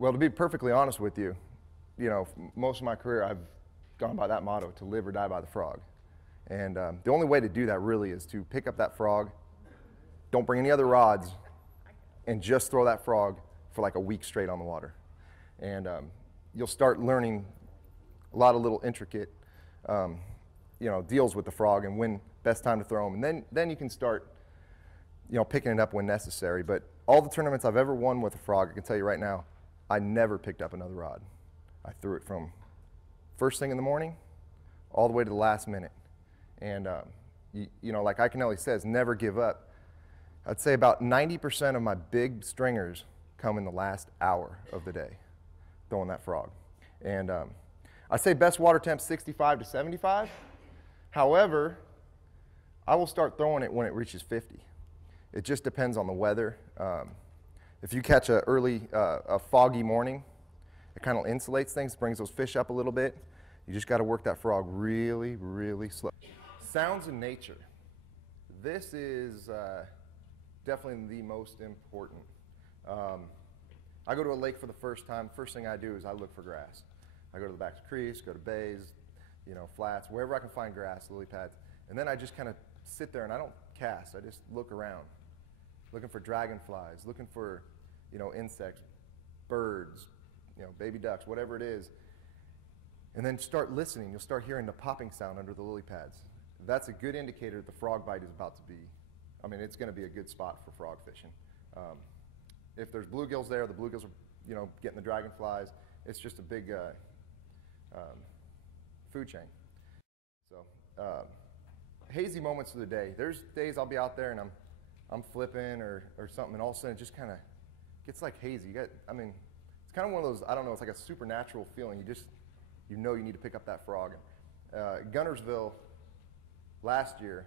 Well, to be perfectly honest with you, most of my career I've gone by that motto, to live or die by the frog. And the only way to do that really is to pick up that frog, don't bring any other rods, and just throw that frog for like a week straight on the water. And you'll start learning a lot of little intricate deals with the frog and when best time to throw them. And then you can start picking it up when necessary. But all the tournaments I've ever won with a frog, I can tell you right now, I never picked up another rod. I threw it from first thing in the morning all the way to the last minute. And like Iaconelli says, never give up. I'd say about 90% of my big stringers come in the last hour of the day, throwing that frog. And I say best water temp 65 to 75. However, I will start throwing it when it reaches 50. It just depends on the weather. If you catch a foggy morning, it kind of insulates things, brings those fish up a little bit. You just got to work that frog really, really slow. Sounds in nature. This is definitely the most important. I go to a lake for the first time. First thing I do is I look for grass. I go to the backs of creeks, go to bays, flats, wherever I can find grass, lily pads. And then I just kind of sit there and I don't cast. I just look around, looking for dragonflies, looking for, insects, birds, baby ducks, whatever it is. And then start listening. You'll start hearing the popping sound under the lily pads. That's a good indicator that the frog bite is about to be, it's going to be a good spot for frog fishing. If there's bluegills there, the bluegills are, getting the dragonflies. It's just a big food chain. So hazy moments of the day. There's days I'll be out there and I'm flipping or something, and all of a sudden it just kind of gets like hazy. It's kind of one of those, I don't know, it's like a supernatural feeling. You need to pick up that frog. Gunnersville last year,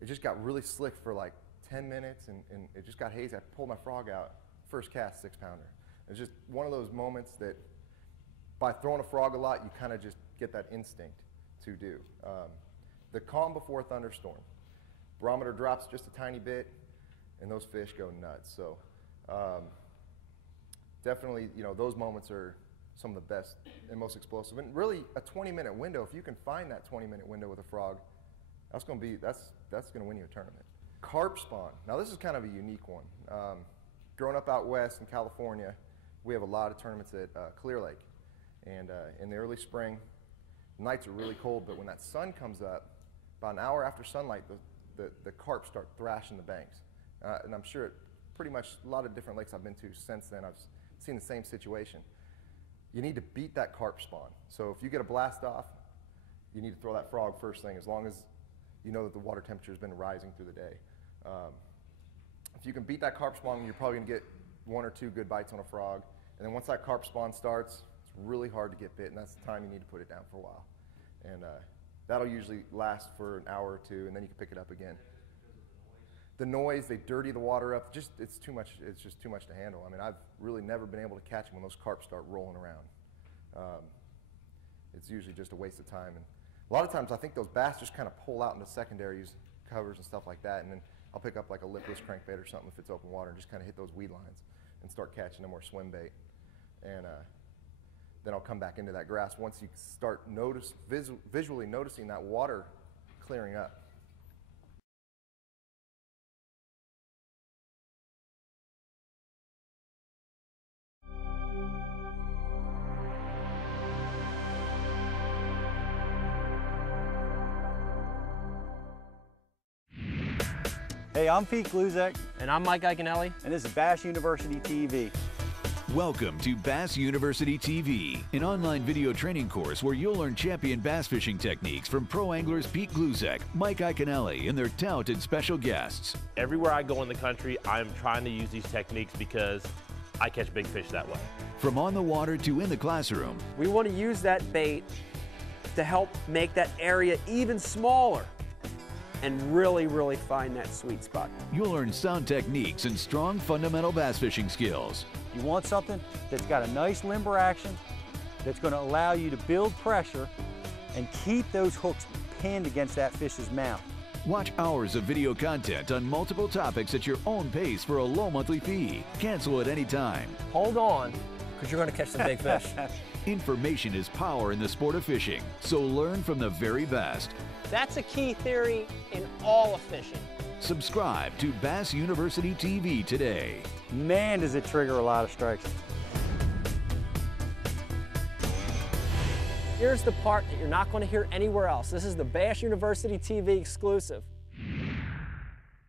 it just got really slick for like 10 minutes and it just got hazy. I pulled my frog out, first cast 6-pounder. It's just one of those moments that by throwing a frog a lot, you kind of just get that instinct to do. The calm before thunderstorm. Barometer drops just a tiny bit and those fish go nuts. So definitely, those moments are some of the best and most explosive. And really a 20-minute window, if you can find that 20-minute window with a frog, that's going to win you a tournament. Carp spawn. Now this is kind of a unique one. Growing up out west in California, we have a lot of tournaments at Clear Lake. And in the early spring, nights are really cold, but when that sun comes up, about an hour after sunlight, the carp start thrashing the banks. And I'm sure pretty much a lot of different lakes I've been to since then, I've seen the same situation. You need to beat that carp spawn. So if you get a blast off, you need to throw that frog first thing, as long as you know that the water temperature has been rising through the day. If you can beat that carp spawn, you're probably going to get 1 or 2 good bites on a frog. And then once that carp spawn starts, it's really hard to get bit, and that's the time you need to put it down for a while. And that'll usually last for an hour or 2, and then you can pick it up again. The noise, they dirty the water up. It's too much. It's just too much to handle. I've really never been able to catch them when those carp start rolling around. It's usually just a waste of time. And a lot of times I think those bass just kind of pull out into secondaries, covers and stuff like that, and then I'll pick up like a lipless crankbait or something if it's open water and just kind of hit those weed lines and start catching them, or swim bait. And then I'll come back into that grass once you start visually noticing that water clearing up. Hey, I'm Pete Gluzek. And I'm Mike Iaconelli. And this is Bass University TV. Welcome to Bass University TV, an online video training course where you'll learn champion bass fishing techniques from pro anglers Pete Gluzek, Mike Iaconelli, and their talented special guests. Everywhere I go in the country, I'm trying to use these techniques because I catch big fish that way. From on the water to in the classroom. We want to use that bait to help make that area even smaller and really find that sweet spot. You'll learn sound techniques and strong fundamental bass fishing skills. You want something that's got a nice limber action, that's going to allow you to build pressure and keep those hooks pinned against that fish's mouth. Watch hours of video content on multiple topics at your own pace for a low monthly fee. Cancel at any time. Hold on because you're going to catch some big fish. Information is power in the sport of fishing, so learn from the very best. That's a key theory in all of fishing. Subscribe to Bass University TV today. Man, does it trigger a lot of strikes. Here's the part that you're not going to hear anywhere else. This is the Bass University TV exclusive.